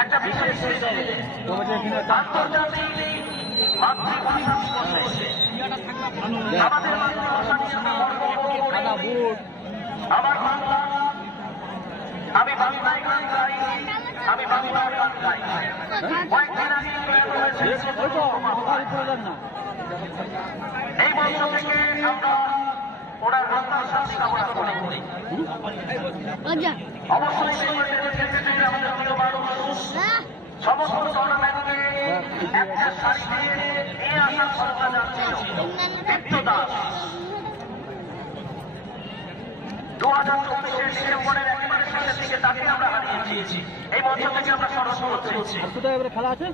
একটা বিশেষ আন্তর্জাতিক মাতৃভাষা দিবসে আমাদের মাতৃভাষা নিয়ে আমার বাংলা, আমি বাংলায় গান গাই, আমি বাংলার গান গাই। কয়েকদিন আগে এই মঞ্চ থেকে আমরা ওনার রাস্তার শান্তি কামনা করি। অবশ্যই আমাদের প্রিয় মানুষ সমস্ত টুর্নামেন্টকে একটা শাড়িতে নিয়ে আসার ক্ষমতা যাচ্ছিল দীপ্ত দাস। 2024 ডিসেম্বরের একেবারে শেষের দিকে তাকে আমরা হারিয়েছি। এই মঞ্চ থেকে আমরা স্মরণ করছি। কোথায় এবারে খেলা আছে?